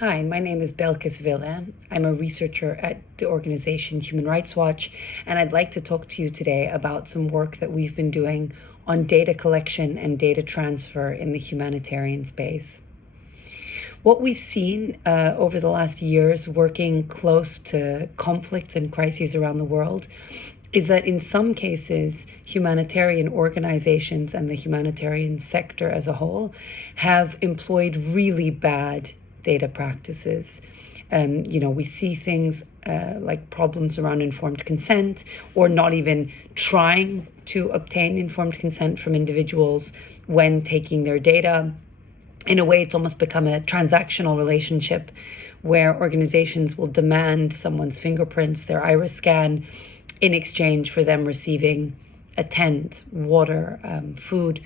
Hi, my name is Belkis Wille. I'm a researcher at the organization Human Rights Watch, and I'd like to talk to you today about some work that we've been doing on data collection and data transfer in the humanitarian space. What we've seen over the last years working close to conflicts and crises around the world is that in some cases, humanitarian organizations and the humanitarian sector as a whole have employed really bad data practices. We see things like problems around informed consent, or not even trying to obtain informed consent from individuals when taking their data. In a way, it's almost become a transactional relationship where organizations will demand someone's fingerprints, their iris scan, in exchange for them receiving a tent, water, food.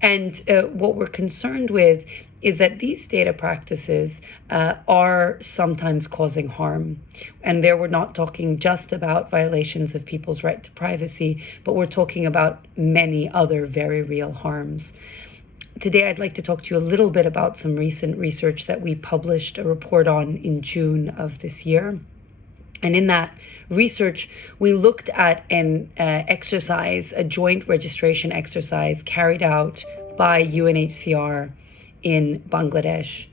And what we're concerned with is that these data practices are sometimes causing harm. And there we're not talking just about violations of people's right to privacy, but we're talking about many other very real harms. Today, I'd like to talk to you a little bit about some recent research that we published a report on in June of this year. And in that research, we looked at an exercise, a joint registration exercise carried out by UNHCR in Bangladesh.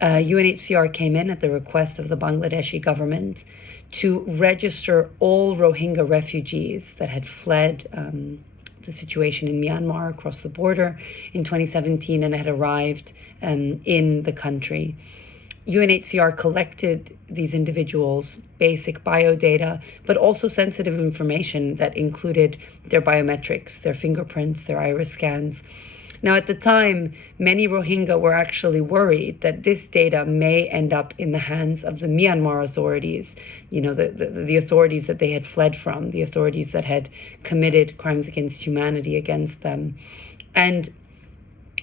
UNHCR came in at the request of the Bangladeshi government to register all Rohingya refugees that had fled the situation in Myanmar across the border in 2017 and had arrived in the country. UNHCR collected these individuals' basic biodata, but also sensitive information that included their biometrics, their fingerprints, their iris scans. Now, at the time, many Rohingya were actually worried that this data may end up in the hands of the Myanmar authorities, the authorities that they had fled from, the authorities that had committed crimes against humanity against them. And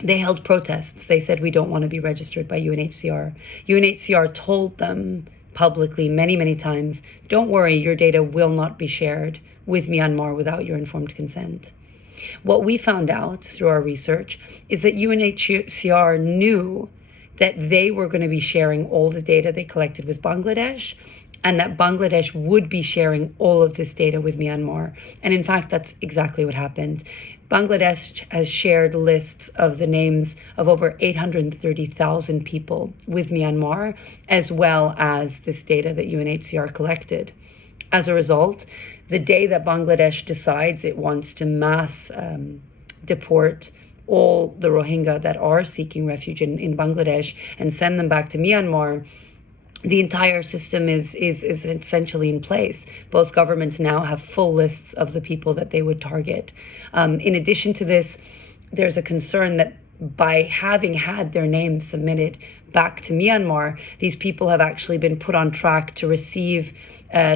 they held protests. They said, we don't want to be registered by UNHCR. UNHCR told them publicly many, many times, don't worry, your data will not be shared with Myanmar without your informed consent. What we found out through our research is that UNHCR knew that they were going to be sharing all the data they collected with Bangladesh, and that Bangladesh would be sharing all of this data with Myanmar. And in fact, that's exactly what happened. Bangladesh has shared lists of the names of over 830,000 people with Myanmar, as well as this data that UNHCR collected. As a result, the day that Bangladesh decides it wants to mass deport all the Rohingya that are seeking refuge in Bangladesh and send them back to Myanmar, the entire system is essentially in place. Both governments now have full lists of the people that they would target. In addition to this, there's a concern that by having had their names submitted back to Myanmar, these people have actually been put on track to receive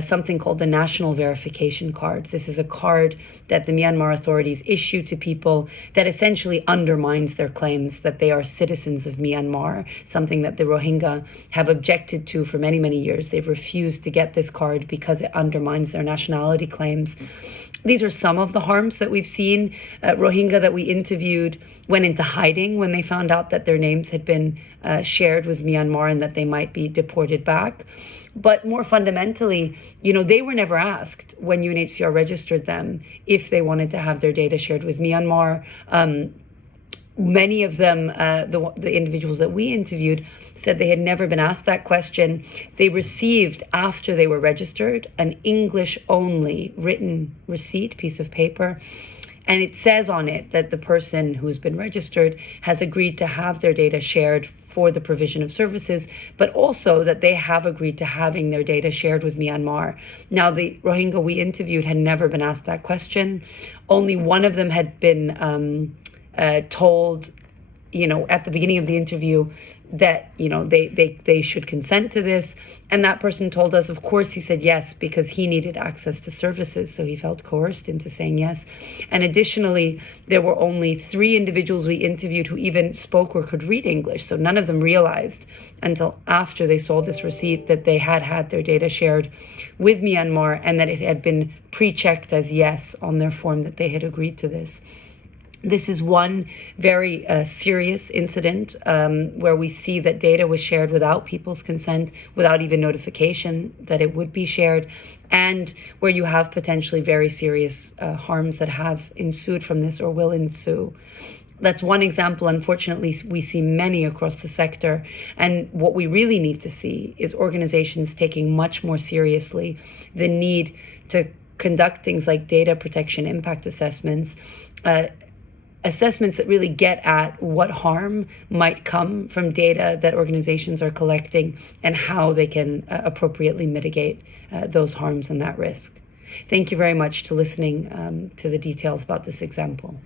something called the National Verification Card. This is a card that the Myanmar authorities issue to people that essentially undermines their claims that they are citizens of Myanmar, something that the Rohingya have objected to for many, many years. They've refused to get this card because it undermines their nationality claims. These are some of the harms that we've seen. Rohingya that we interviewed went into hiding when they found out that their names had been shared with Myanmar and that they might be deported back. But more fundamentally, they were never asked when UNHCR registered them if they wanted to have their data shared with Myanmar. Many of them, the individuals that we interviewed, said they had never been asked that question. They received, after they were registered, an English-only written receipt, piece of paper. And it says on it that the person who's been registered has agreed to have their data shared for the provision of services, but also that they have agreed to having their data shared with Myanmar. Now, the Rohingya we interviewed had never been asked that question. Only one of them had been told, at the beginning of the interview that, they should consent to this. And that person told us, of course, he said yes, because he needed access to services. So he felt coerced into saying yes. And additionally, there were only 3 individuals we interviewed who even spoke or could read English. So none of them realized until after they saw this receipt that they had had their data shared with Myanmar and that it had been pre-checked as yes on their form that they had agreed to this. This is one very serious incident where we see that data was shared without people's consent, without even notification that it would be shared, and where you have potentially very serious harms that have ensued from this or will ensue. That's one example. Unfortunately, we see many across the sector. And what we really need to see is organizations taking much more seriously the need to conduct things like data protection impact assessments, assessments that really get at what harm might come from data that organizations are collecting and how they can appropriately mitigate those harms and that risk. Thank you very much for listening to the details about this example.